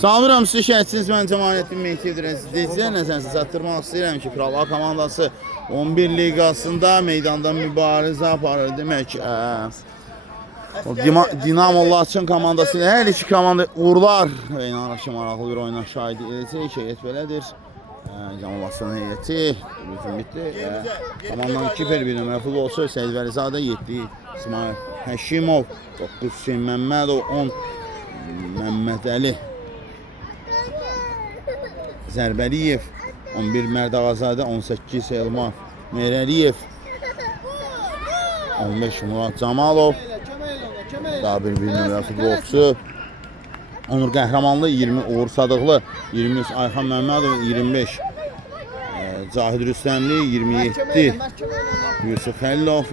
Salamıram sizi şəhətsiniz, mən Cəmaləddin Mehdiyev izləyicilər. Nəzərinizə çatdırmaq istəyirəm ki, Pirallah komandası 11 liqasında meydanda mübarizə aparır. Demək, Dinamo Laçın komandası ilə hər iki komanda uğurlar və inanırım maraqlı bir oyuna şahid edəcək. Heyət belədir. Dinamo Laçın heyəti uzun bitdi. Komandanın kiper bir nömrə futbolçu Seyid Vəlizadə, 7 İsmail Həşimov, 9 Hüseyin Məmmədov, 10 Məmmədəli Zərbəliyev, 11 Mərd Ağazadə, 18 Elmar Meyrəliyev, 15 Murad Camalov, daha bir nömrə futbolçu Onur Qəhrəmanlı, 20 Uğur Sadıqlı, 23 Ayxan Məmmədov, 25 Cahid Rüstəmli, 27 Yusuf Həllov,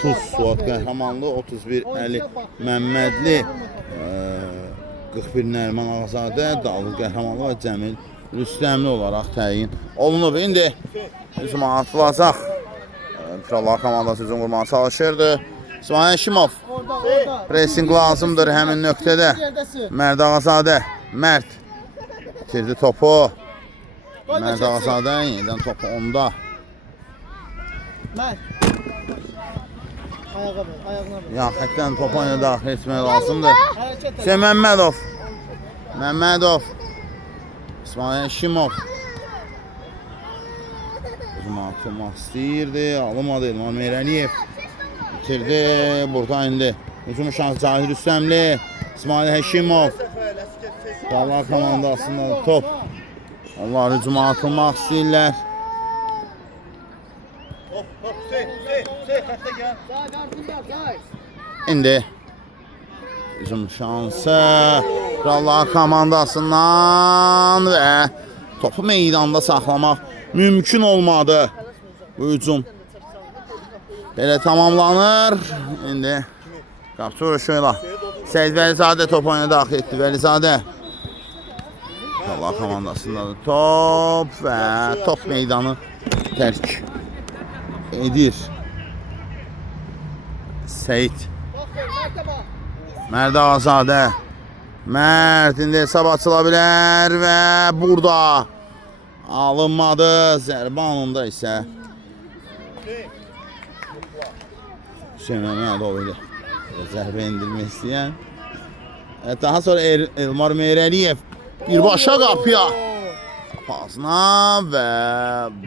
30 Suat Qəhrəmanlı, 31 Əli Məmmədli, 41 Nərman Ağazadə, Davud Qəhrəmanlı və Cəmil Rüstəmli olaraq təyin olunub. İndi hücuma atılacaq. Pirallah komandası hücum qurmağa çalışırdı. İsmail Həşimov. Pressing lazımdır həmin nöqtədə. Mərd Ağazadə. Mərd itirdi topu. Mərd Ağazadə yenidən topu onda. Yan xətdən topu oyuna daxil etmək lazımdır. Hüseyin Məmmədov. Məmmədov. İsmail Həşimov. Hücuma atılmaq istəyirdi. Alınmadı. Elmar Meyrəliyev bitirdi. Burada indi hücum şansı Cahid Rüstəmli. İsmail Həşimov. Pirallah komandasında top. Onlar hücuma atılmaq istəyirlər. İndi hücum şansı Pirallah komandasından və topu meydanda saxlamaq mümkün olmadı. Bu hücum belə tamamlanır. İndi qapçı vuruşuyla Seyid Vəlizadə topu oyuna daxil etdi. Vəlizadə Pirallah komandasındadır top və top meydanı tərk edir. Seyid Mərd Ağazadə. Mərd indi hesab açıla bilər və burada alınmadı. Zərbə anında isə Hüseyin Məmmədov idi zərbə indirmək istəyən. Daha sonra Elmar Meyrəliyev birbaşa qapıya qapasına və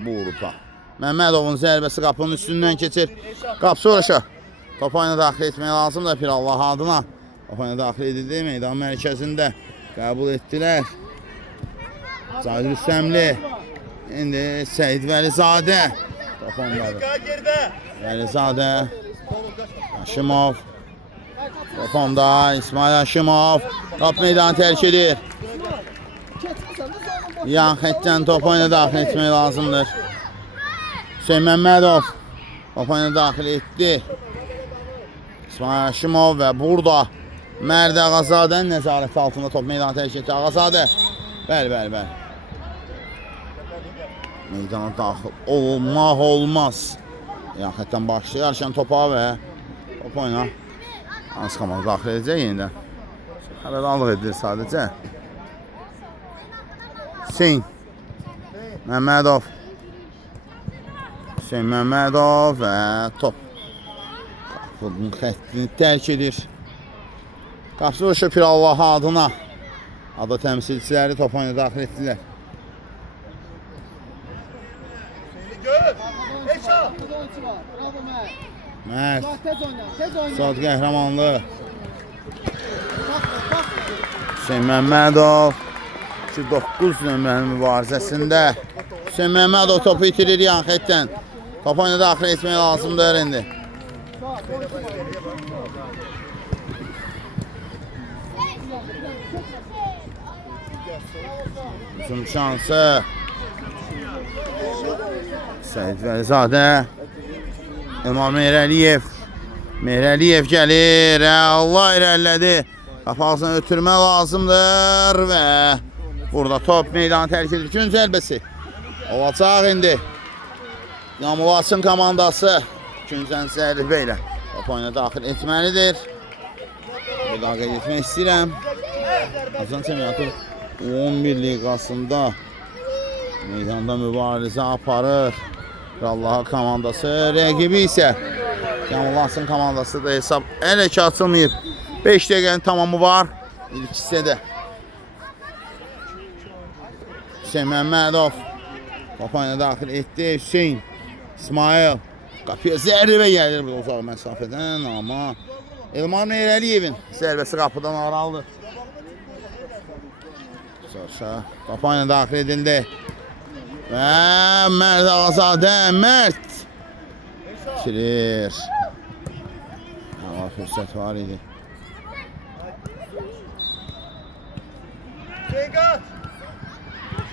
burada Məmmədovun zərbəsi qapının üstündən keçir. Qapısı vuruşu. Top oyuna daxil etmək lazımdır Pirallah adına. Top oyuna daxil edildi. Meydan mərkəzində qəbul etdilər. Cahid Rüstəmli. İndi Seyid Vəlizadə. Top ondadır. Vəlizadə. Həşimov. Top onda. İsmail Həşimov. Top meydanı tərk edir. Yan xətdən top oyuna daxil etmək lazımdır. Hüseyin Məmmədov. Top oyuna daxil etdi. İsmail Həşimov və burada Mərd Ağazadənin nəzarəti altında top meydanı tərk etdi. Ağazadə. Bəli. Meydana daxil olmaq olmaz. Yan xətdən başlayarkən topa və top oyuna hansı komanda daxil edəcək yenidən. Xəbərdarlıq edilir sadəcə. Hüseyin Məmmədov. Hüseyin Məmmədov və top bunun xəttini tərk edir. Qapısı vuruşu Pirallah adına. Ada təmsilçiləri top oyuna daxil etdilər. Mərd Suat Qəhrəmanlı. Hüseyin Məmmədov 9 nömrənin mübarizəsində. Hüseyin Məmmədov topu itirir yan xəttdən. Top oyuna daxil etmək lazımdır indi. Hücum şansı Seyid Vəlizadə. Elmar Meyrəliyev. Meyrəliyev gəlir. Allah irəlilədi. Qapağısını ötürmə lazımdır və burada top meydanı tərk edir. İkinci zərbəsi olacaq indi. Dinamo Laçın komandası ikinci zərbə ilə top oyuna daxil etməlidir. Bir daha qeyd etmək istəyirəm. Azərbaycan çempionatı 11 liqasında meydanda mübarizə aparır. Allah'a komandası, rəqibi isə Cəmalasın komandası da hesab hələ ki açılmayıb. 5 dəqiqənin tamamı var. İlk hissədə Hüseyin Məmmədov Papayana daxil etdi. Hüseyin İsmail qapıya zərbə gəlir bu uzaq məsafədən, amma Elmar Meyrəliyevin zərbəsi qapıdan aralıdır. Sonra Papayana daxil edildi. Və Mərd Ağazadə, Mərd bitirir. Amma fürsət var idi.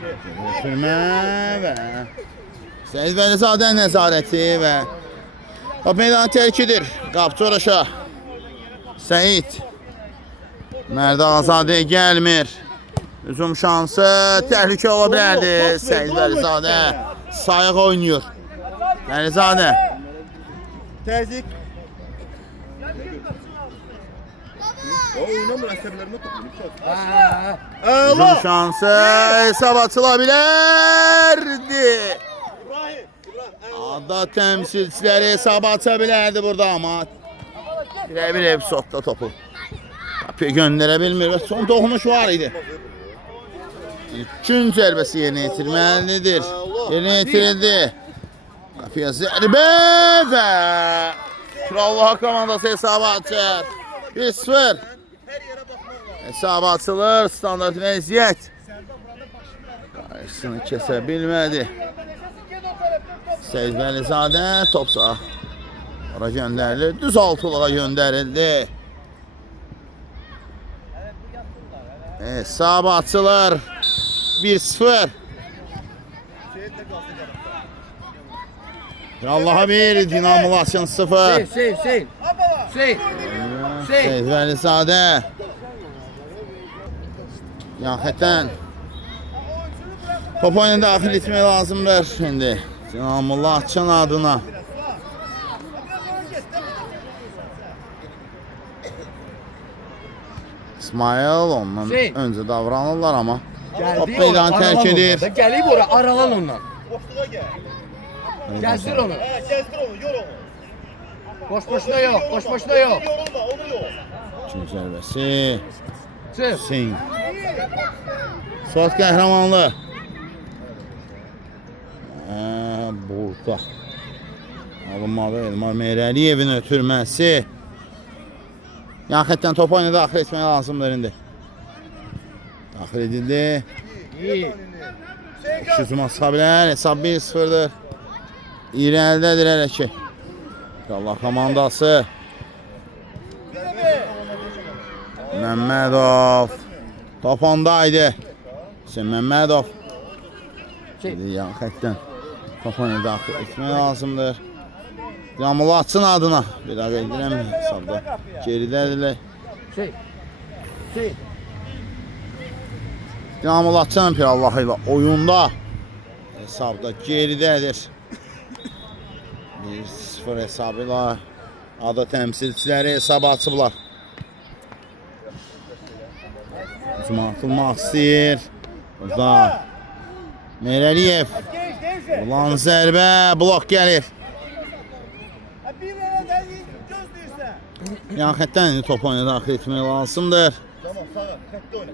Götürmə və Səyid Vəlizadə nəzarəti və top meydanı tərkidir. Qapçı Oraşa Səyid Mərd Ağazadə gəlmir. Hücum şansı təhlükə ola bilərdi. Səyid Vəlizadə sayıq oynuyor. Vəlizadə Təzik. Oynamır əsəblərimə toxunur. hücum şansı hesab açıla bilərdi. Ada təmsilçiləri hesab aça bilərdi burada, amma bir epizodda topu qapıya göndərə bilmir və son toxunuş var idi. Üçün zərbəsi yerinə yetirməlidir. Yerinə yetirildi. Qapıya zərbə və Krallığa komandası hesabı açır. 1-0. Hesabı açılır. Standart vəziyyət. Qarşısını kəsə bilmədi. Səyid Vəlizadə top sağa. Ora göndərilir. Düz altılığa göndərildi. Hesabı açılır. 1-0. Allah'a bir, Dinamo Laçın 0. Hüseyin. Səyid Vəlizadə. Yaxətən top oyuna daxil etmək lazımdır şimdi. Dinamo Laçın adına. İsmail ondan öncə davranırlar, amma top meydanı tərk edir. Gəlib ora, aralan ondan. Boşluğa gəl. Gəzdir onu. Gəzdir onu, yor onu. Boş-boşuna yox, boş-boşuna yox. Yorulma, onu yor. İkinci zərbəsi. Çıx. Hüseyin. Suat Qəhrəmanlı. Burada alınmalı Elmar Meyrəliyevin ötürməsi. Yaxətdən top oyuna daxil etmək lazımdır indi. Daxil edildi. İyi. Hücuma çıxa bilər. Hesab 1-0'dır. İrəlidədir hələ ki. Allah komandası. Məmmədov. Top ondaydı. Hüseyin Məmmədov. Yaxətdən top oyuna daxil etmək lazımdır. Dinamo Laçın adına bir daha edirəm hesabda. Geridədirlər. Dinamo Laçın Pirallahı ilə oyunda hesabda geridədir. 1-0 hesabı ilə ada təmsilçiləri hesab açıblar. Hücuma atılmaq istəyir. Burada Meyrəliyev. Ulan zərbə, blok gəlir. Yan xəttdən indi top oyuna daxil etmək lazımdır. Tamam, sağa, xəttə oyna.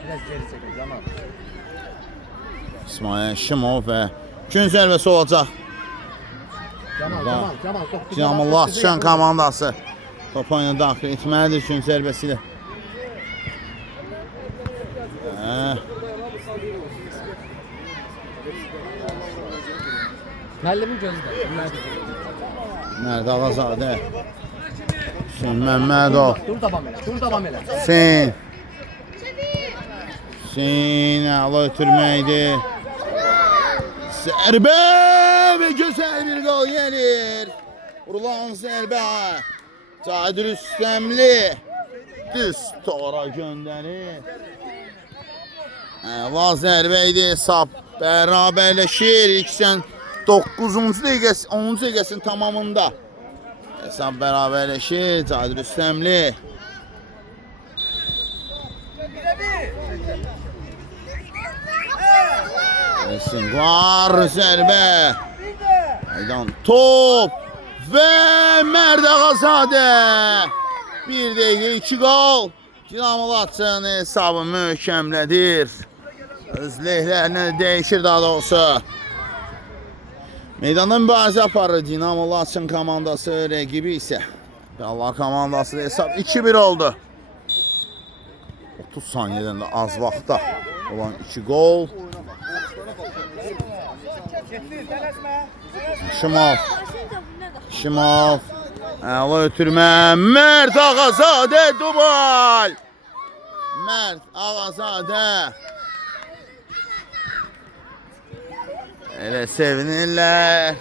Biraz geri çəkək zaman. İsmail Şimov və gün zərbəsi olacaq. Camal. Dinamo Laçın komandası top oyuna daxil etməlidir gün zərbəsi ilə. Müəllimin gözü də. Mərd Ağazadə. Hüseyin Məmmədov. Dur davam elə. Hüseyin əla ötürməkdir. Zərbə və gözəl bir qol gəlir. Vurulan zərbə. Cahid Rüstəmli düz tora göndərir. Əla zərbə idi, hesab bərabərləşir. 9-cu dəqiqəsi, 10-cu dəqiqəsinin tamamında hesab bərabərləşir. Cahid Rüstəmli Esin var zərbə. Aydan top və Mərd Ağazadə. 1 dəqiqə 2 gol. Dinamo Laçın hesabı möhkəmlədir. Öz lehlərini dəyişir daha doğrusu. Meydanda mübarizə aparır Dinamo Laçın komandası, rəqibi isə Allah komandası hesab 2-1 oldu. 30 saniyədən də az vaxtda olan 2 gol. Şimov. Əla ötürmə. Mərd Ağazadə Dubal. Mərd Ağazadə. Elə sevinirlər.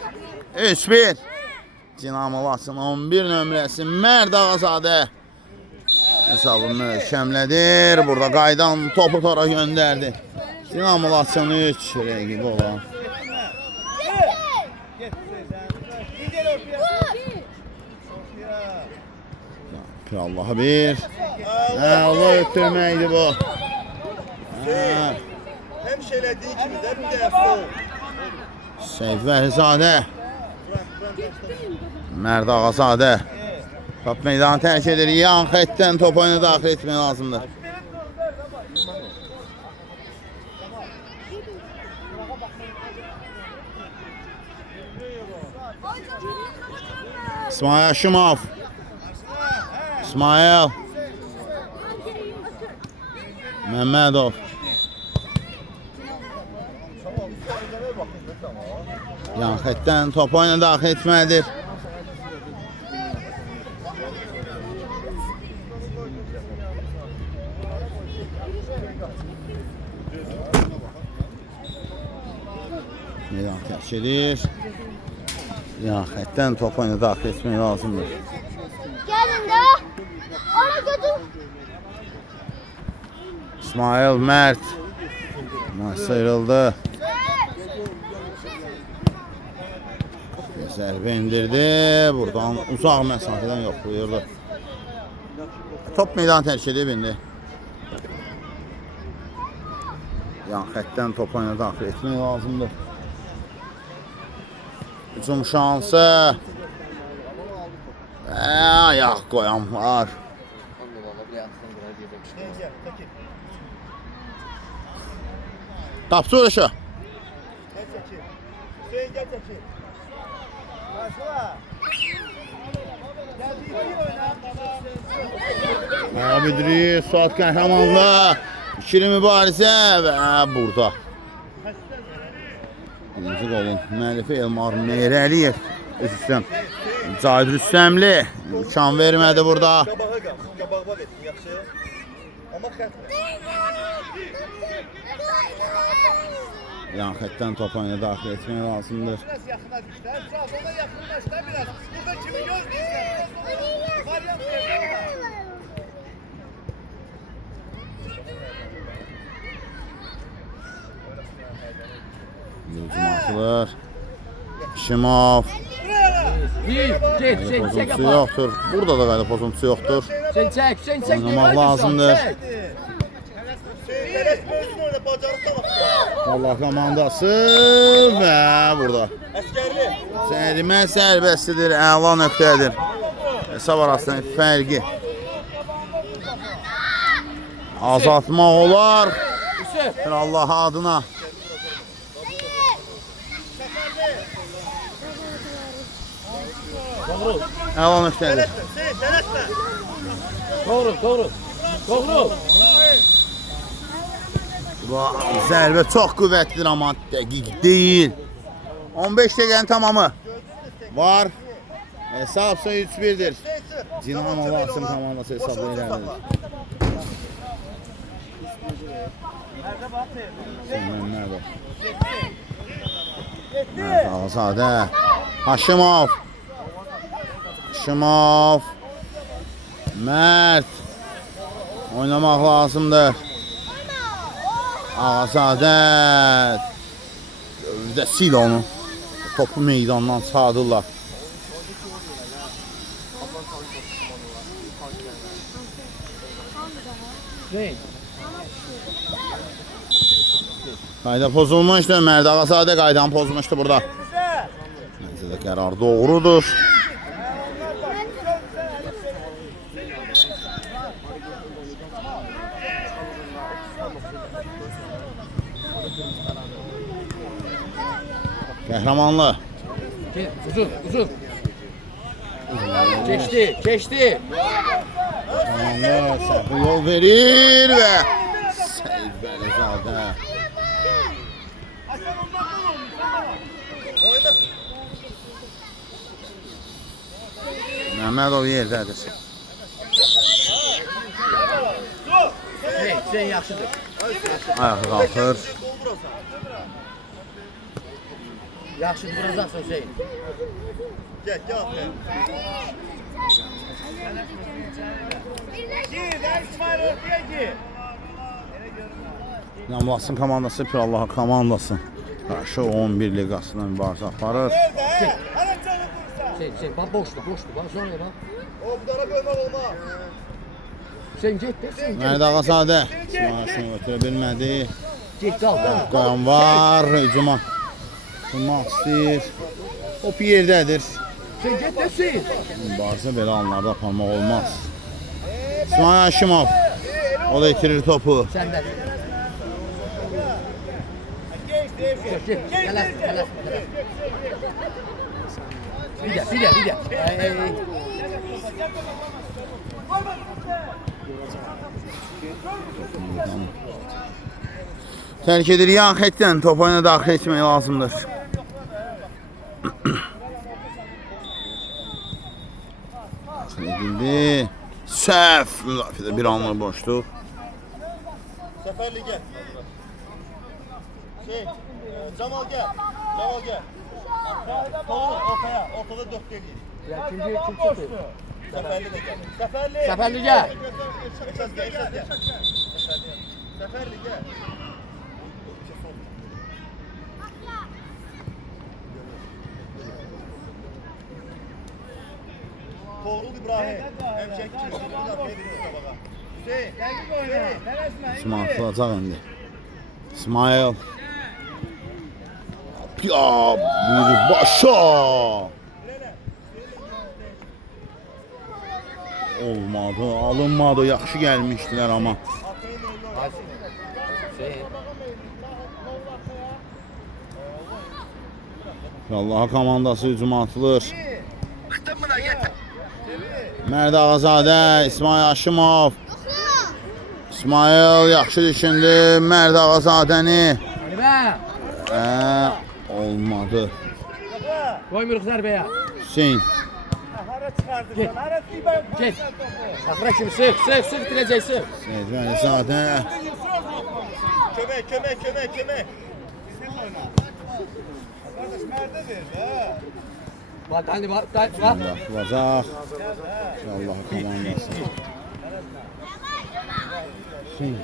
3-1. Dinamo Laçın 11 nömrəsi Mərd Ağazadə hesabı möhkəmlədir. Burada qaydan topu tora göndərdi. Dinamo Laçın 3 rəqibi olan. Allah'a bir. Allah ötürməkdir bu. Həmişə elədiyi kimi də bir dəfə o. Seyf Vəlizadə. Mərd Ağazadə. Top meydanı tərk edir. Yan xəttdən top oyunu daxil etmək lazımdır. İsmail Aşimov. İsmail. Məmmədov. Yan xəttdən top oyunu daxil etməlidir. Meydan tərk edir. Yan xəttdən top oyunu daxil etmək lazımdır. Gelin de. Ona götür. İsmail Mert. Sıyrıldı. Zərbə indirdi. Buradan uzaq məsafədən yoxlayırdı. Top meydan tərk edib indi. Yan xəttdən top oyuna daxil etmək lazımdır. Hücum şansı. Ayaq qoyan var. Tapsı uğraşı. Hüseyin gel çəkil. Abidri, Suat Qəhrəmanlı. İkili mübarizə və burada. Birinci qolun müəllifi Elmar Meyrəliyev. Üstün Cahid Rüstəmli imkan vermədi burada. Qabağa qal. Qabağa etsin yaxşı. Amma xətlə. Yan xəttdən top oyuna daxil etmək lazımdır. Biraz yaxına düşdü. Biraz ona yaxınlaşdı biraz. Burada kimi gözləyirsən? Variant verir. Hücum atılır. Şimov. Get, sen çek Pozuntusu apa. yoxdur. Burada da qayda pozuntusu yoxdur. Sen çek. Oynamaq lazımdır. Tələsmə özün oyna, bacarıq da var. Allah komandası və burada. Əskərli. Sərimə sərbəstidir, əla nöqtədir. Hesab arasında fərqi azaltmaq olar. Bir Allah adına. Əla nöqtədir. Tələsmə. Doğru. Zərbə çox qüvvətlidir, amma dəqiq deyil. 15 dəqiqənin tamamı var. Hesabsa 3-1'dir. Dinamo Laçın komandası hesabla ilerledi. Məmmədov. Mərd Ağazadə. Haşimov. Mərd. Oynamaq lazımdır. Ağazadə. Gözdə sil onu. Topu meydandan sağdırlar. Qayda pozulmuşdu. Mərd Ağazadə qaydanı pozmuşdu burada. Məncə də qərar doğrudur. Qəhrəmanlı. Get, uzun, uzun. Geçti, geçti. Qəhrəmanlı səhvi yol verir və Seyid Bəlizadə. Məmmədov yerdədir. Sen yaxşıdır. Ayağı qalxır. Yaxşıdır, vuracaqsın Hüseyin. Gel gel. Gir lan İsmail ortaya gir. Yamlasın komandası Pirallah komandası. Qarşı 11 liqasına mübarizə aparır. Nerede? Hadi canım dursa. Hüseyin, bak boştu, boştu. Bak sonra bak. O bu tarafa koymak olmaz. Hüseyin get de, Hüseyin. Mərd Ağazadə maşını ötürə bilmədi. Get, dal, dal. Qoyan var, hücuma. Tutmaq istəyir. Top yerdədir. Hüseyin get de, Hüseyin. Mübarizə belə anlarda aparmaq olmaz. İsmail Haşimov. O da itirir topu. Səndən. Geç Devşik. Get, get. Gələsin, gələsin, gələsin. Bir də, bir də, bir də. Ey, ey, ey. Tərk edir yan xətdən topu oyuna daxil etmək lazımdır. Daxil edildi. Səhv müdafiədə bir anlıq boşluq. Seferli gel. Cemal gel. Cemal gel. Ortaya. Ortada 4 değil. Kimci, kimci. Seferli de gel. Seferli. Səfərli gəl. Esas gel. Seferli gel. Doğrul İbrahim. Hemşek kim? Hüseyin. İsmail atılacaq indi. İsmail. Ya bir başa. Olmadı, alınmadı. Yaxşı gəlmişdilər amma. Hüseyin. Allaha komandası hücuma atılır. Mərd Ağazadə, İsmail Haşimov. İsmail yaxşı düşündü. Mərd Ağazadəni. Həlibə. Olmadı. Qoymuruq zərbəyə. Hüseyin. Hara çıkardı? Git. Hara çıkardı? Get. Axıra kimi sıx, sıx, sıx bitirəcəksin. Seyid Bəlizadə. Kömek. Kardeş nerede verdi ha? Bak, hadi bak, bak. Atılacaq. Allaha komandası. Hüseyin.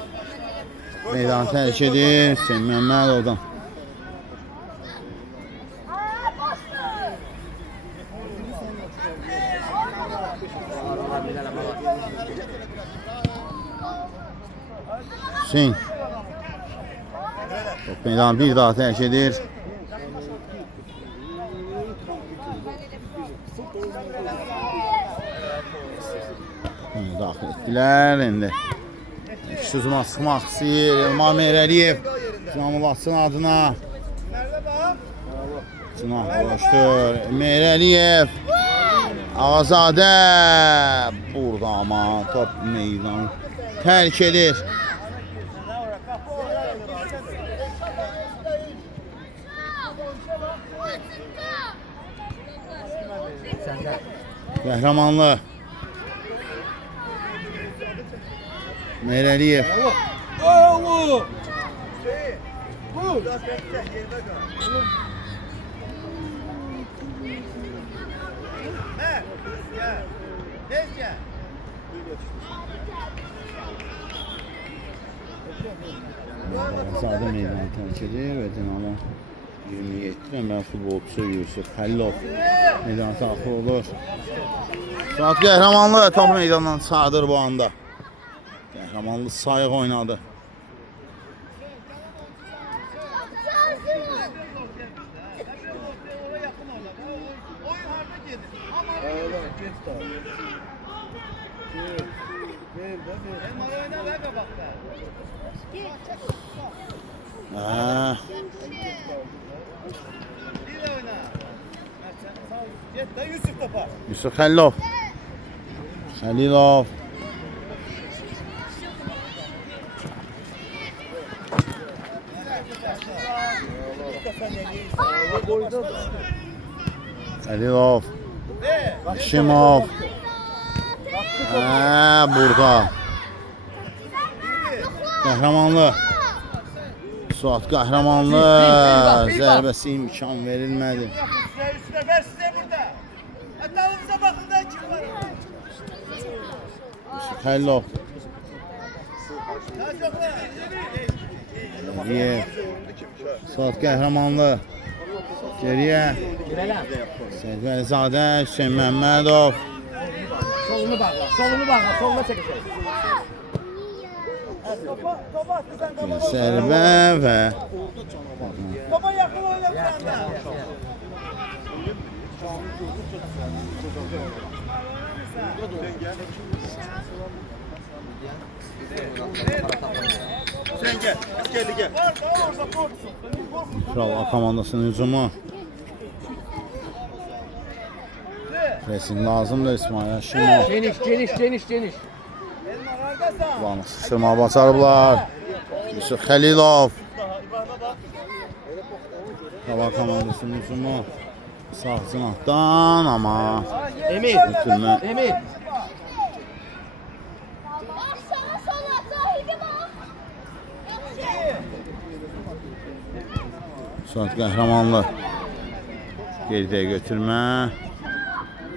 Meydanı tərk edir. Hüseyin Məmmədovdan. Hüseyin. Top meydanı bir daha tərk edir. Daxil etdilər indi. Hücuma sıxmaq istəyir. Elmar Meyrəliyev. Cəmalasın adına. Nerede bak? Sınav boşdur. Meyrəliyev. Ağazadə. Burada ama top meydanı tərk edir. Səndə. Qəhrəmanlı. Meyrəliyev. Oğlu. Biraz bekle, yerine gel. Gel. Tez gel. Ağazadə meydanı tərk edir və Dinamo 27 nömrəli futbolçusu Yusuf Xəlilov meydana daxil olur. Suat Qəhrəmanlı top meydandan çıxardır bu anda. Qəhrəmanlı sayıq oynadı. Oyun harda gedir? Ama hem oyuna ver be bak be. Bir de oyna. Get de Yusuf topa. Yusuf Xəlilov. Xəlilov. Xəlilov. Şimov. Burada. Qəhrəmanlı. Suat Qəhrəmanlı. Zərbəsi imkan verilmədi. Üstüne ver size burada. Etrafımıza bakın da kim var? Yusuf Xəlilov. Daha çok var. Geriye. Suat Qəhrəmanlı. Geriye. Seyid Vəlizadə, Hüseyin Məmmədov. Solunu bağla, solunu bağla, soluna çəkəcək. Topa attı sen topa. Sərbə və Topa yakın oyna sen de. Sen gel. Gel. Var da orada korksun. Kral komandasının hücumu. Pressing lazımdır İsmail Həşimov. Geniş. Elma neredesin? Ulanı sıçramağa bacarıblar. Yusuf Xəlilov. İbrahim'e bak. Kral komandasının hücumu. Sağ cinahdan ama Emir, bitirmə. Emir. Sana sola sahibi bak. Suat Qəhrəmanlı. Geridə götürmə.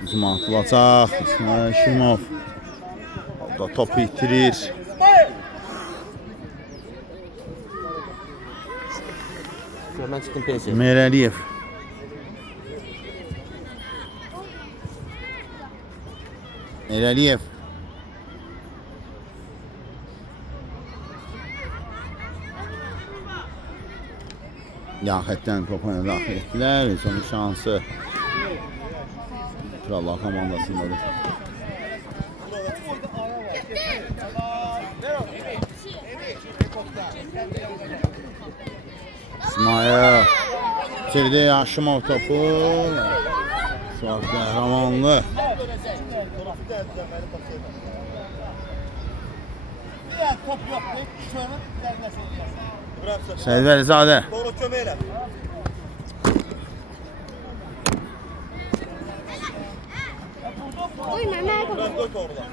Hücum atılacaq. İsmail Həşimov. Orada topu itirir. Mən çıxdım pensiya. Ömer Əliyev. Əliyev. Yaxətdən topuna daxil etdilər. Son şansı Krallar komandasındadır. İsmail bitirdi Həşimov topu. Suat Qəhrəmanlı. Biraz top yok. Şöyle derlesin. Seyid Vəlizadə. Doğru kömeyle. Oy Mehmet. Biraz koy doğrudan.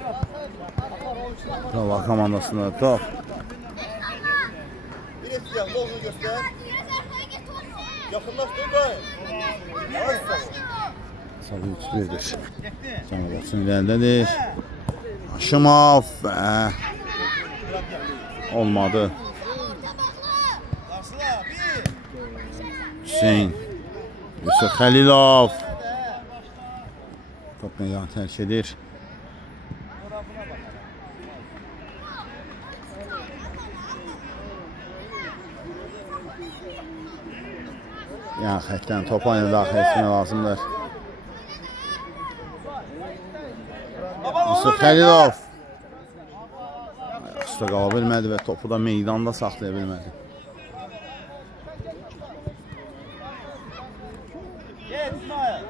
Krallar komandasında top. Bir etkiyem. Doğru göster. Yakınlaştı İbrahim. Sabı 3-1'dir. Canabasının elindədir. Həşimov. Olmadı. Karşıla. Bir. Hüseyin. Yusuf Xəlilov. Top meydanı tərk edir. Yəni xətdən top oyuna daxil etmək lazımdır. Yusuf Xəlilov. Ayaqüstə qala bilmədi və topu da meydanda saxlaya bilmədi. Gel İsmail.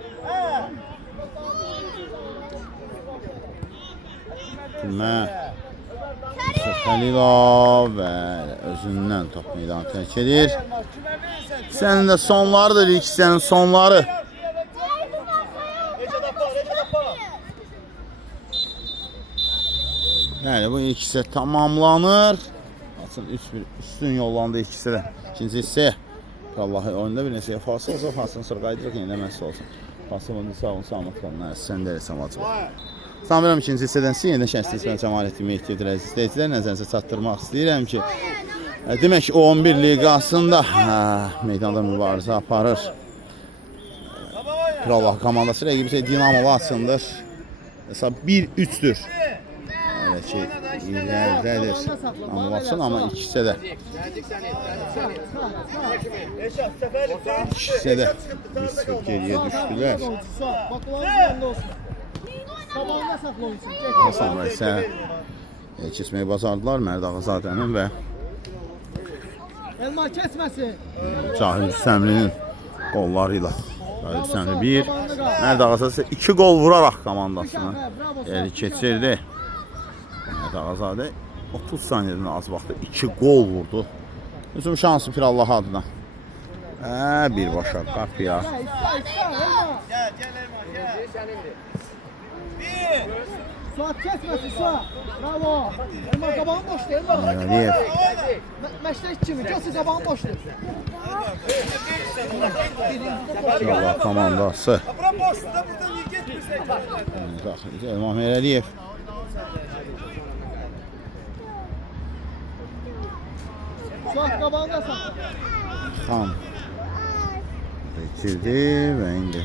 Gülmə. Yusuf Xəlilov və özündən top meydanı tərk edir. Sənin də sonlarıdır ilk hissənin sonları. Yəni bu ilk hissə tamamlanır. Açın 3-1 üstün yollandı ilk hissədə. İkinci hissə Vallahi oyunda bir neçə fasıl olsa fasılın sonra qayıdırıq yenə məhsul olsun. Fasıl olunca sağ olun, salamat olun. Sən də eləsən vacib. Sanmıram ikinci hissədən sizin yenə şəxsi ismən cəmal etdiyimi ehtiyac istəyicilər nəzərinizə çatdırmaq istəyirəm ki, demək ki, o 11 liqasında meydanda mübarizə aparır. Krallar komandası rəqibi Dinamo Laçındır. Hesab 1-3'dür. Evet, ki ilərdədir. Anlasın, amma ikisi də. Eşat seferi İkisi də bir sıfır geriyə düşdülər. Sabahına saxla olsun. Daha sonra isə keçməyi bacardılar Mərdağazadənin və Elma kesməsin. Cahil Hüsəmlinin qolları ilə. Cahil Hüsəmli 1, Mərdağazadə isə 2 qol vuraraq komandasını eli keçirdi. Mərdağazadə 30 saniyədən az vaxtda 2 qol vurdu. Üzüm şansı Pirallah adına. Birbaşa qapıya. Gel Elma gel. Bir. Suat kesməsin Suat. Bravo. Elma qabağın boşdur Elma. Əliyev. Məşləş kimi götür qabağın boşdur. Pirallah komandası. Bura boşdur da buradan niye getmirsən? Daxilcə İlham Əliyev. Suat qabağında saxla. Xan bitirdi və indi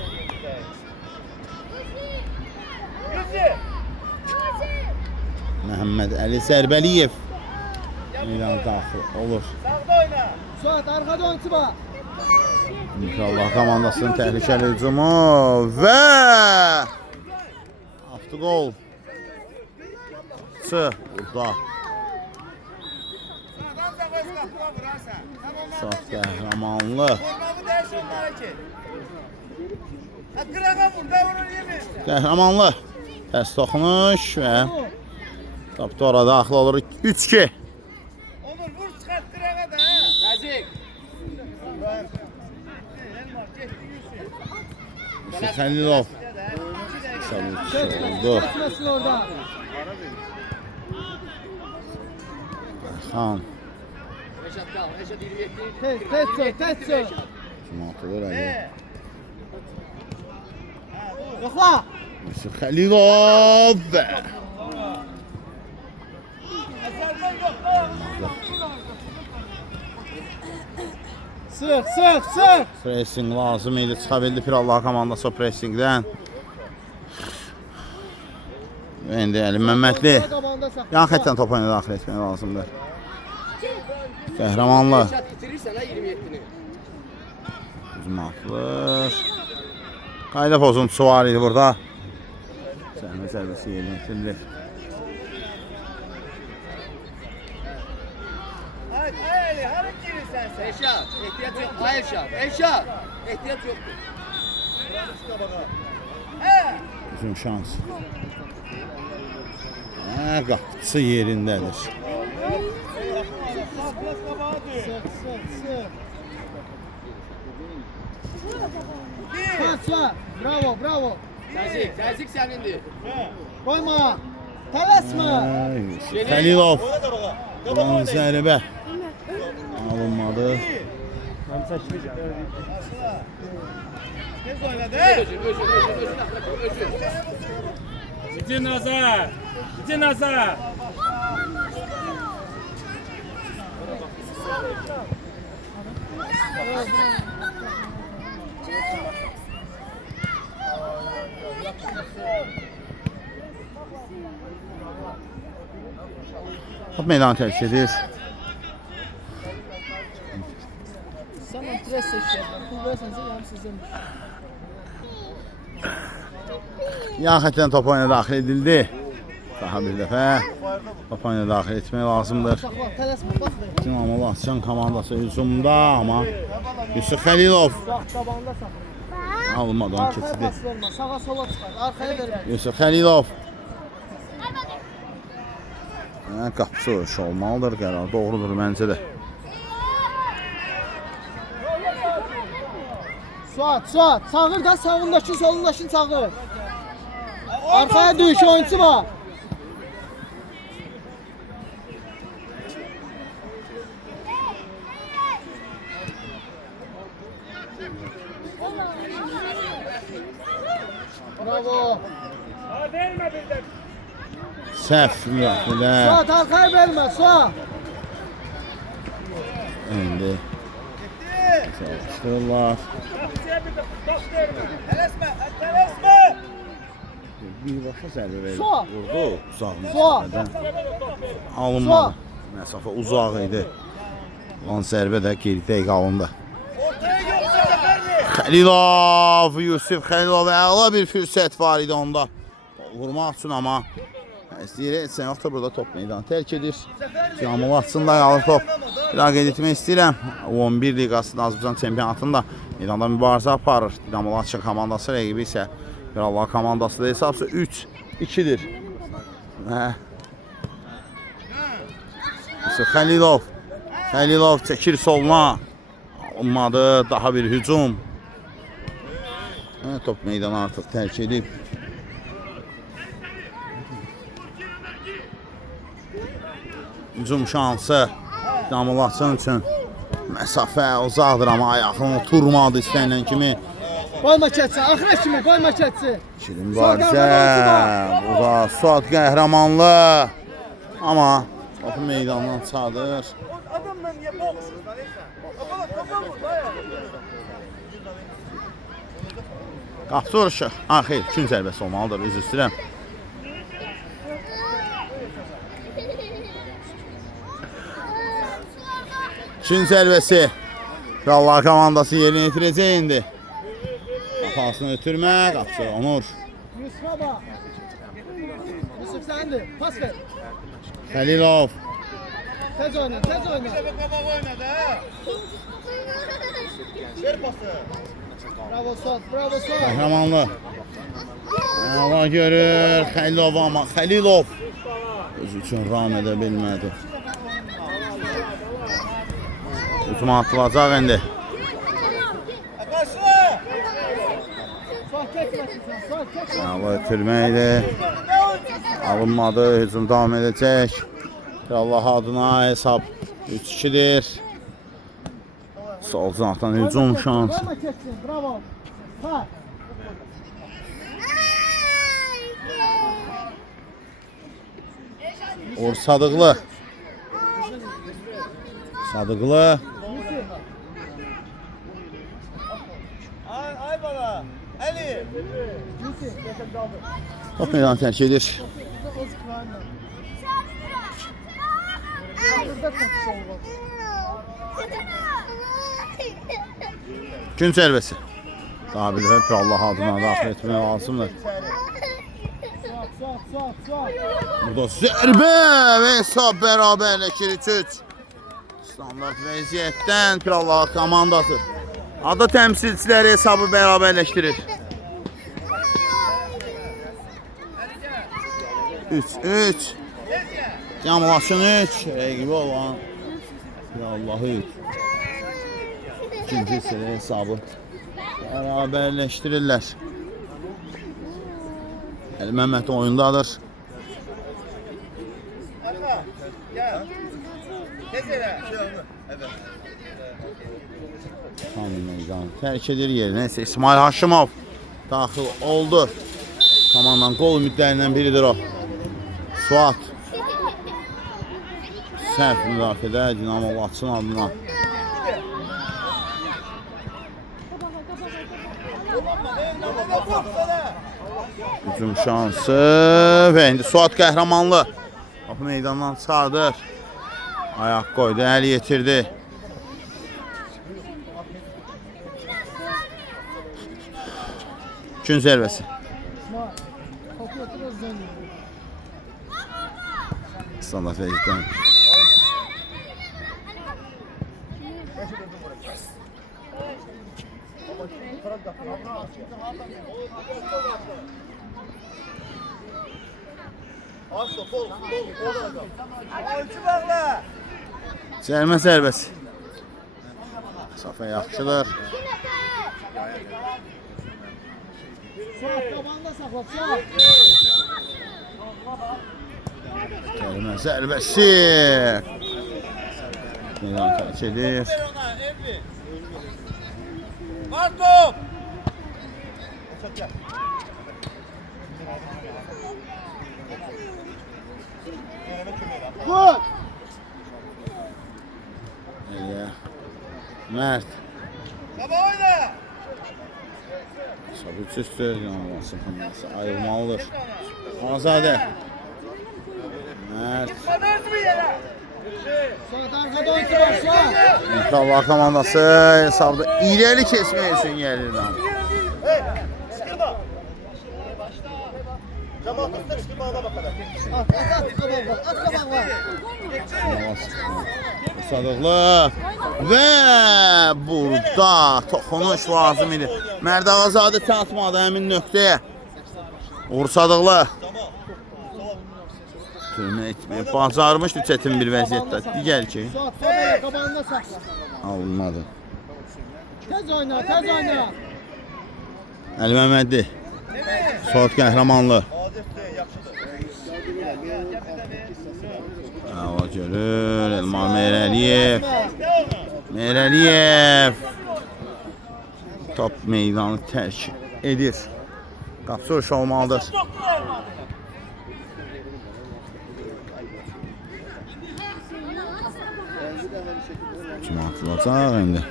Yüzü. Məhəmməd Əli Zərbəliyev meydana daxil olur. Sağda oyna. Suat arxada oyunçu var. İnşallah komandasının təhlükəli hücumu və avtogol. Burada Sağdan da öz qapına vurarsan. Tamam. Saf qəhrəmanlı. Formanı değiş onlara ki. Ha qırağa vur da onu yemin. Qəhrəmanlı təs toxunuş və tapdı orada daxil olur 3-2. Onur vur çıxart qırağa da. Nazik. Elma getdi yüzü. Xəlilov oldu. Kesməsin orada. Xan Tez çök. Cümatılır Əli. Yoxla. Yusuf Xəlilov və Azərbaycan yok da. Sıx. pressing lazım idi. Çıxa bildi Pirallah komandası o pressingdən. Və indi Əli Məmmədli Qabağında saxla. yan xətdən top oyuna daxil etmək lazımdır. Qəhrəmanlı. İtirirsən ha 27-ni. Uzun qayda pozuntusu var idi burada. Səhmə zərbəsi yerinə yetirilir. Hayır, Ali, harap girirsən sen. Eşat, ehtiyac yok. Hayır Şat. Eşat, ehtiyac yoktur. He. Uzun şans. Qapısı yerindədir. Sıx. Bravo. Təzik sənindir. Qoyma. Tələsmə. Yusuf Xəlilov. Olan zərbə alınmadı. Tez oynadı. İki nazar. İki nazar. Top meydanı tərk edir. Sana pres eşya. Pul versənsə yarım sizin. Yan xətdən top oyuna daxil edildi. Daha bir dəfə top oyuna daxil etmək lazımdır. Saxla, tələsmə, bax ver. Cümalı Atcan komandası hücumda, amma Yusuf Xəlilov Qabağında saxla. alınmadan Arxaya keçidi. pas vermə, sağa sola çıxar. Arxaya vermə. Yusuf Xəlilov. Qapısı ölçü olmalıdır, qərar doğrudur məncə də. Suat, çağır da sağındakı, solundakı çağır. Arxaya düş, oyunçu var. Bravo. Səhv müdaxilə. Suat, arxaya vermə, Suat. İndi çalışdırırlar. Tələsmə. Birbaşa zərbə verdi. Suat. Vurdu uzaq Suat. məsafədən. Alınmadı. Məsafə uzaq idi. Lan zərbə də geridə qalındı. Ortaya yoksa Zaferli. Xəlilov, Yusuf Xəlilov əla bir fürsət var idi onda. Vurmaq üçün amma istəyir etsən yoxdur burada top meydanı tərk edir. Camil açsında qalır top. Bir daha qeyd etmək istəyirəm. 11 liqasında Azərbaycan çempionatında meydanda mübarizə aparır. Dinamo Laçın komandası rəqibi isə Pirallah komandası da hesabsa 3-2-dir. Xəlilov. Xəlilov çəkir soluna. Alınmadı. Daha bir hücum. Top meydanı artıq tərk edib. Hücum şansı Dinamo Laçın üçün məsafə uzaqdır amma ayağını oturmadı istənilən kimi. Qoyma keçsin, axıra kimi qoyma keçsin. Şirin mübarizə. Burada Suat qəhrəmanlı. Amma topu meydandan çıxardır. Adamla niye boğulursunuz lan neyse. Kafa vur da ya. Qapısı vuruşu. Xeyr, gün zərbəsi olmalıdır, üzr istəyirəm. Çin zərbəsi. Pirallah komandası yerinə yetirəcək indi. Qapasını ötürmə, qapısı Onur. Yusuf'a bak. Yusuf səndir, pas ver. Xəlilov. Tez oyna, tez oyna. Baba baba oynadı ha. Ver pası. Bravo Suat, bravo Suat. Qəhrəmanlı. Allah görür Xəlilov amma Xəlilov özü üçün ram edə bilmədi. Hücuma atılacaq indi. Başla. Suat keçməsin sen, Suat keçməsin. Allah ötürməkdir. Alınmadı, hücum davam edəcək. Allah adına hesab 3-2-dir. Sol cinahdan hücum şansı. Qoyma keçsin, bravo. Ha. Uğur Sadıqlı. Sadıqlı. Ay bana. Ali. Yusuf. Top meydanı tərk edir. Gün zərbəsi. Daha bir Allah adına daxil etmək lazımdır. Suat. Burada zərbə və hesab bərabərləşir 3-3. Standart vəziyyətdən Pirallah komandası ada təmsilçiləri hesabı bərabərləşdirir. 3-3. Yamalaşın 3. Rəqibi olan Pirallahı 3. İkinci hissədə hesabı bərabərləşdirirlər. Əli Məhəmməd oyundadır. Arka. Gel. Gezere. Tam meydan tərk edir yerinə isə İsmail Haşimov daxil oldu. Komandanın qol ümidlərindən biridir o. Suat. Səhv müdafiədə Dinamo Laçın adına. Hücum şansı və indi Suat qəhrəmanlı. Topu meydandan çıxardır. Ayaq qoydu, əli yetirdi. Gün zərbəsi. Topu götürüyoruz dönüyor. Standart vəziyyətdən. Ölçü bağla. Cərmə zərbəsi. Safa yaxşıdır. Suat qabağında saxla, Suat. Cərmə zərbəsi. Meydan tərk edir. Ver ona Emri. Var top. Vur. Mert. Baba oyna. Sabit üstü, yanılması, ayrılmalıdır. Azadə. Mert. Suat arkada oyuncu var Suat. İnşallah komandası hesabda irəli keçmək üçün gəlir. Sıkırma. Cemaat üstüne sıkırmağına bakalım. At kabak var. At kabak var. Sadıqlı və burada toxunuş lazım idi. Mərd Ağazadə çatmadı həmin nöqtəyə. Uğur Sadıqlı. Türmə etməyi bacarmışdı çətin bir vəziyyətdə. Digər ki, Suat sol qabağında saxla. alınmadı. Tez oyna, tez oyna. Əli Məmmədli. Suat Qəhrəmanlı. Hava görür. Elmar Meyrəliyev. Meyrəliyev. Top meydanı tərk edir. Qapı soruş olmalıdır. Kim atılacaq indi?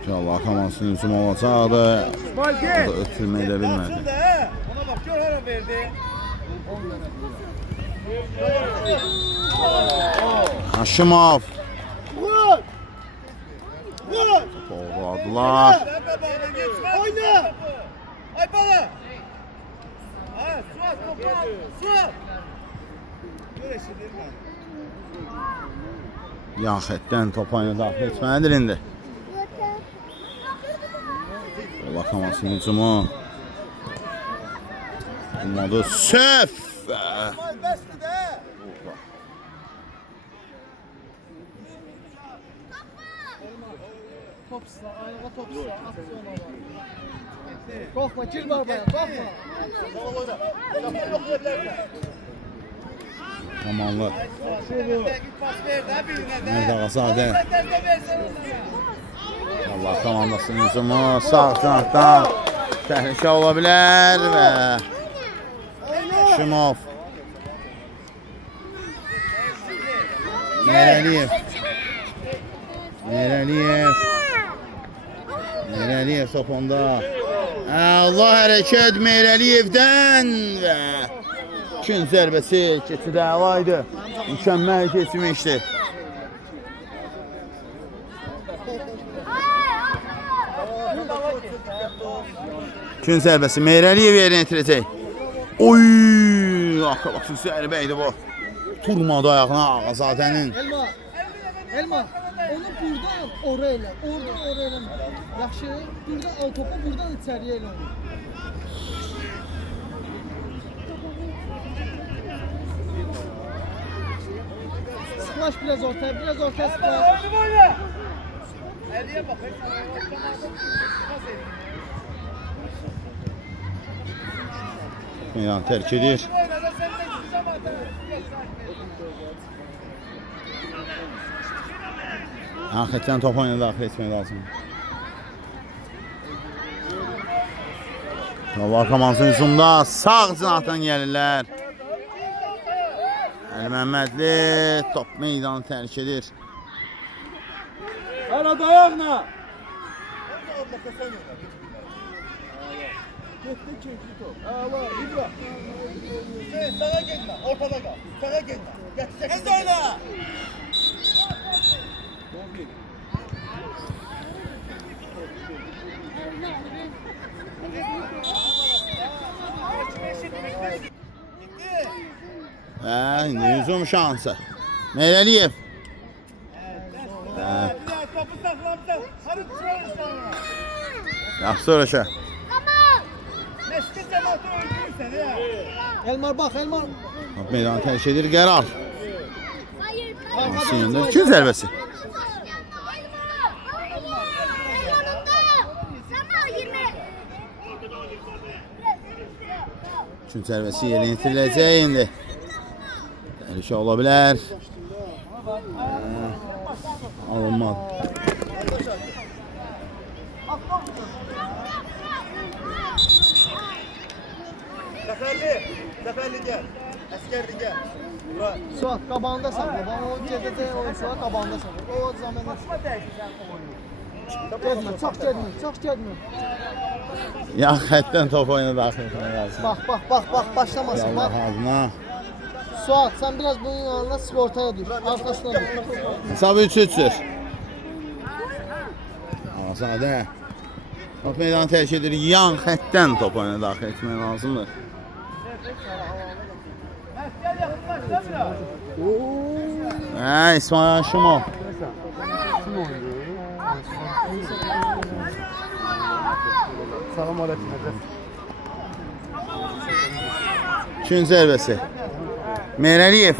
İnşallah komandanın hücum olacaqdı. O da ötürməyə də bilmədi. Ona bak gör hara verdi. Haşimov. Vur. Vur. Doğradılar. Oyna. Ay bala. Ha, Suat topu. Suat. Göre şimdi ben. Yaxətdən top oyuna daxil etməlidir indi. Allah komandanın hücumu. Olmadı. Səhv. Mal besti de. Top sıra, ayağa top sıra. At sonra var. Korkma, gir barbaya, korkma. Tamam oyna. Yapma yok yerlerine. Amanlı. Git pas ver de birine de. Mərd Ağazadə. Sen de versene. Allah komandasının hücumu sağ cinahdan təhlükə ola bilər və Şimov. Meyrəliyev. Meyrəliyev. Meyrəliyev top onda. Allah hərəkət Meyrəliyevdən və gün zərbəsi keçidə əlaydı. Mükəmməl keçmişdi. Gün zərbəsi Meyrəliyev yerinə itirəcək. Oy! Akabasız zərbə idi bu. Turmadı ayağına Ağazadənin. Elma, Elma, onu buradan oraya elə, oradan oraya eləmə. Yaxşı, buradan al topu, buradan içəriyə elə onu. Splash biraz ortaya splash. Oyna oyna. Eliye bak. Meydan tərk edir. Oyna da sen de gideceğim artık. Hakikaten top oyuna daxil etmək lazım. Allah komandanın hücumda sağ cinahdan gəlirlər. Əli Məmmədli top meydanı tərk edir. Hala dayaqla. Getdi çekti top. Hala, İbra. Sen sağa gelme. Ortada kal. Sağa gelme. Yetecek. Ez oyna. İndi hücum şansı. Meyrəliyev. Topu saklamışsın. Harı çıkarırsan. Yaxşı soruşa. Meşki cemaatı öldürürsen ya. Elmar bak, Elmar. Top meydanı tərk edir. Qərar. Hayır. Hansı yöndə? Gün zərbəsi. Gün zərbəsi yerinə yetiriləcək indi. Təhlükə ola bilər. Alınmadı. Zaferli. Zaferli gel. Asker lige. Bura. Suat qabağında saxla. Bax o gedəcək oyunçular qabağında saxla. O zamanda getmə, çox getmə, çox getmə. Yan xəttdən top oyuna daxil etmək lazım. Bax, başlamasın. Allah Bax. adına. Suat, sən biraz bunun yanına skortaya dur. Arkasına dur. Hesabı 3-3'dür. Azadə. Top meydanı tərk edir. Yan xəttdən top oyuna daxil etmək lazımdır. Asker yakınlaştı biraz. İsmail Aşımov. Salam aleyküm. İkinci zərbəsi. Meyrəliyev.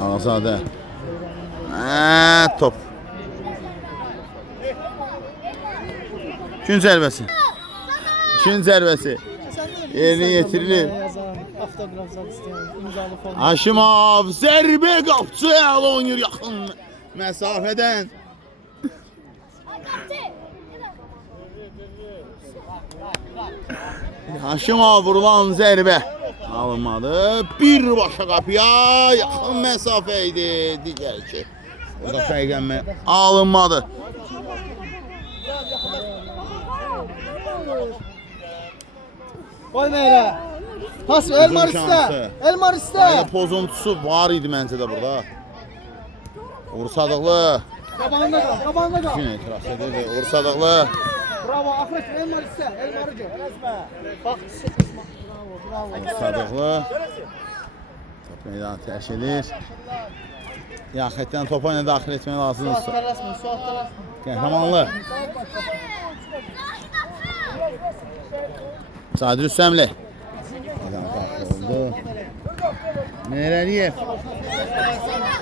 Azadə. Top. İkinci zərbəsi. İkinci zərbəsi. Yerinə yetirilir. Avtoqraf zad istəyən, imzalı forma. Aşimov zərbə qapçı əla oynayır yaxın məsafədən. Aşimov vurulan zərbə alınmadı. Birbaşa qapıya yaxın məsafə idi. Digər ki, burada fərqlənmə alınmadı. Qoy Meyrə. Pas Elmar istə. Elmar istə. Pozuntusu var idi məncə də burada. Uğur Sadıqlı. Qabağında qal. Gün etiraz edirdi. Uğur Sadıqlı. Bravo, Ahmet Elmar istə. Elmarı gör. Bax, bravo. Uğur Sadıqlı. Top meydanı tərk edir. Yaxətdən topa ilə daxil etmək lazımdır. Suat tərəsmə. Qəhrəmanlı. Sadir Hüsəmli. Meyrəliyev.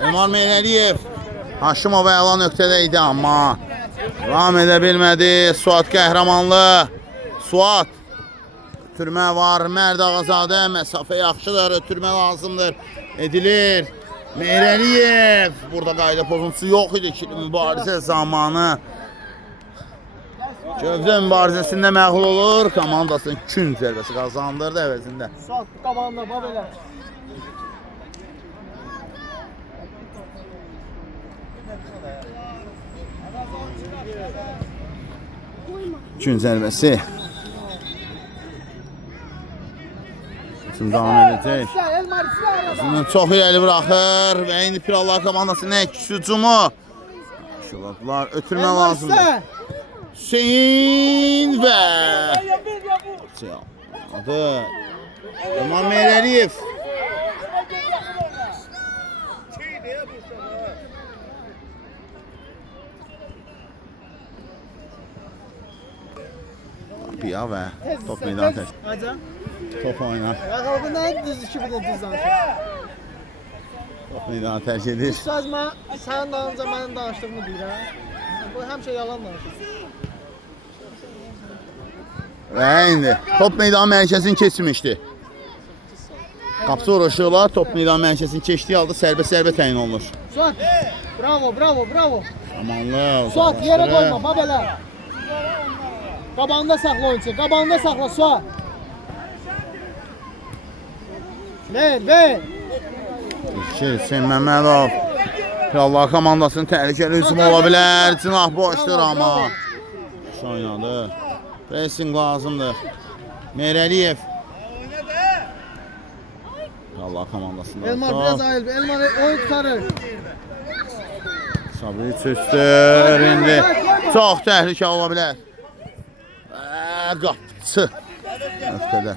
Ömar Meyrəliyev. Haşimov əla nöqtədə idi, amma ram edə bilmədi. Suat Qəhrəmanlı. Suat. Ötürmə var. Mərd Ağazadə. Məsafə yaxşıdır. Ötürmə lazımdır. Edilir. Meyrəliyev. Burada qayda pozuntusu yox idi ki, mübarizə zamanı. Gövdə mübarizəsində məğlub olur. Komandasının kün zərbəsi qazandırdı əvəzində. Suat qabağında, bax belə. Kün zərbəsi. Şimdi davam edəcək. Elmar istə arada. Şimdi çox irəli buraxır və indi Pirallar komandasının əks hücumu. Şuladılar, ötürmə lazımdır. Hüseyin və adı Ömar Meyrəliyev. Biya və top meydanı tərk. Aca. Top oynar. Yaxalığından düz iki bir də düz danışır. Top meydanı tərk edir. Sözmə, sənin dalınca mənim danışdığımı deyirəm. Bu həmişə yalan danışır. Və indi top meydanı mərkəzini keçmişdi. Qapısı uğraşıyorlar, top meydanı mərkəzini keçdiyi halda sərbə təyin olunur. Suat, bravo. Amanlı. Suat, yerə qoyma, bax belə. Qabağında saxla oyuncu, qabağında saxla Suat. Ver. Hüseyin Məmmədov. Pirallar komandasının təhlükəli hücumu ola bilər. Cinah boşdur amma. Şu oynadı. Pressing lazımdır. Meyrəliyev. Pirallar komandasında. Elmar biraz ayıl, Elmar oyun tutarır. Sabri çözdür indi. Çox təhlükə ola bilər. Qapçı. Nöqtədə.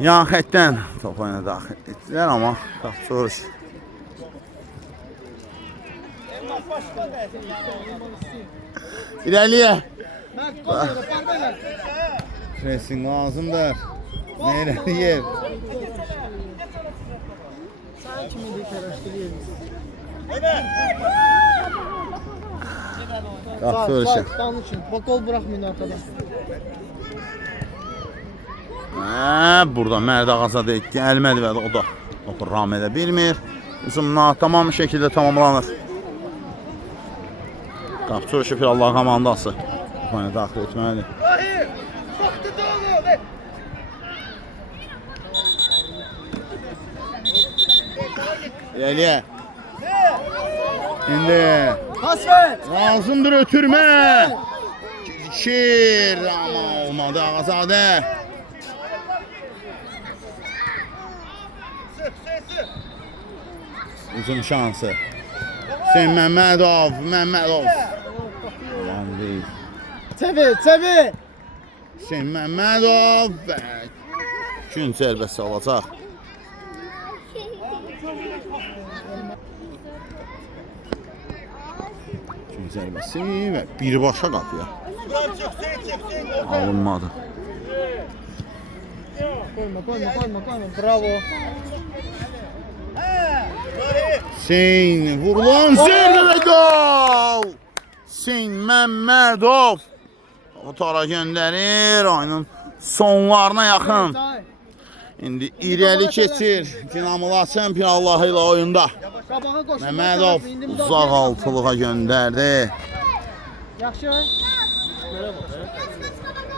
Yan xəttdən top oyuna daxil etdilər, amma qapçı vuruş. İrəliyə. Mert qoyur, parbelə. Pressing lazımdır. Meyrəliyev. Sən kimi deyir, tərəşdirir. Qapçı vuruşu. Danışın, bax gol buraxmayın arxadan. Burada Mərd Ağazadə gəlmədi və o da ram edə bilmir. hücumuna tamam şəkildə tamamlanır. Qapıcı vuruşu Pirallah komandası. Oyuna daxil etməlidir. Rahim. Baktı da oğlum. İləliyə. İndi Pas ver. lazımdır ötürmə. Şir ama olmadı Ağazadə. Sık sık sık. Uzun şansı. Hüseyin Məmmədov. Ulan deyil. Çevir. Hüseyin Məmmədov. Gün zərbəsi alacaq. Gün zərbəsi və birbaşa qapıya. Ulan çık sık. Alınmadı. Koyma. Bravo. Rahim. Hüseyin vurulan zərbə və gol! Hüseyin Məmmədov otara göndərir. Oyunun sonlarına yaxın. İndi irəli keçir. Dinamolasın Pirallahı ilə oyunda. Qabağa qoşun. Məmmədov uzaq altılığa göndərdi. Yaxşı.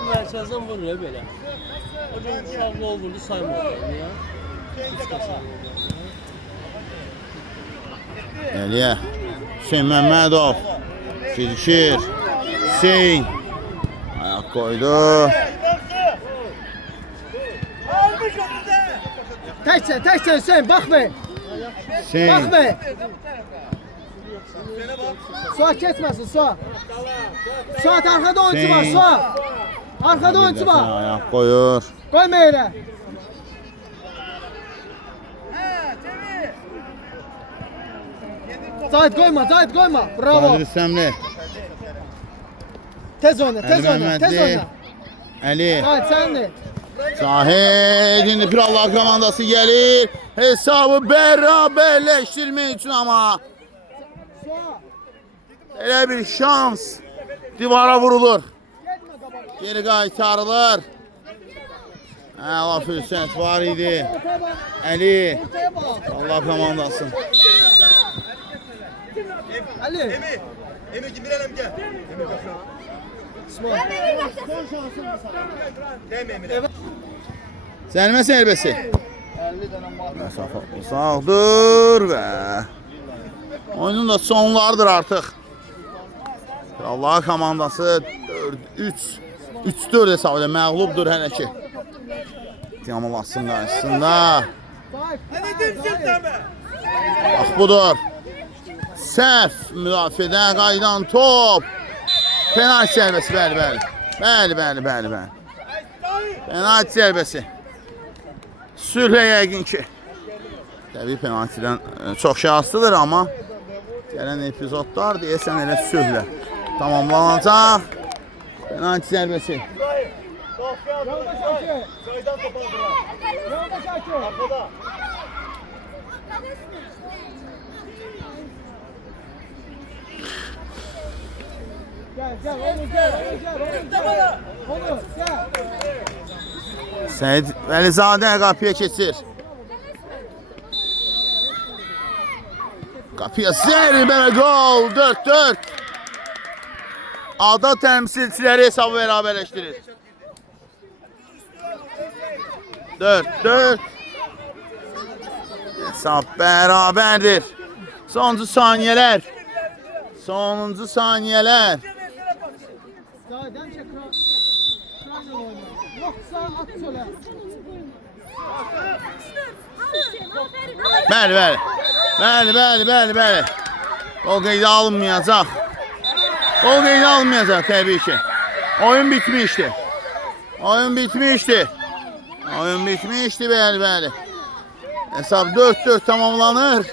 Mərkəzdən vurur belə. O gün uşaqlı olurdu saymırdı. Niyə? Əliyə. Hüseyin Məmmədov. Gecikir. Hüseyin. Ayaq qoydu. Almış onu da. Təkcə Hüseyin, bax be. Hüseyin. Bax be. Suat keçməsin, Suat. Suat arkada oyuncu var, Suat. Arkada oyuncu var. Ayaq qoyur. Qoyma yerə. Zahid koyma. Bravo. Qadir İslamlı. Tez oyna. Məhəmmədli. Əli. Zahid səndir. Zahid. İndi Pirallah komandası gəlir. Hesabı bərabərləşdirmək üçün amma elə bir şans divara vurulur. Geri qaytarılır. Əla fürsət var idi. Əli. Allah komandası. Ali. Emir girelim gel. Zəlmə zərbəsi. Məsafə uzaqdır və oyunun da sonlarıdır artıq. Allah komandası 3-4 hesabı ilə məğlubdur hələ ki. Dinamolasın qarşısında. Hadi dimsin sen be. Bax budur. Səhv müdafiədə qaydan top. Penalti zərbəsi, bəli. Penalti zərbəsi. Sülhə yəqin ki. Təbii penaltidən çox şanslıdır amma gələn epizodlar deyəsən elə sülhlə tamamlanacaq. Penalti zərbəsi. Səyid Vəlizadə qapıya keçir. Qapıya zərbə və gol 4-4. Ada təmsilçiləri hesabı bərabərləşdirir. 4-4. Hesab bərabərdir. Sonuncu saniyələr. Zahid'den çek. Yoksa at sola. Bəli. Gol qeydə alınmayacaq. Təbii ki. Oyun bitmişdi. Bəli. Hesab 4-4 tamamlanır.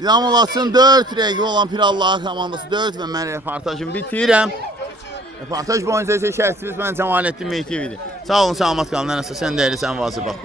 Dinamolasın 4, rəqibi olan Pirallah komandası 4 və mən reportajımı bitirəm. Reportaj boyunca isə şərhçimiz mən Cəmaləddin Mehdiyev idi. Sağ olun, salamat qalın. Sən dəyərli, sən vazir bax.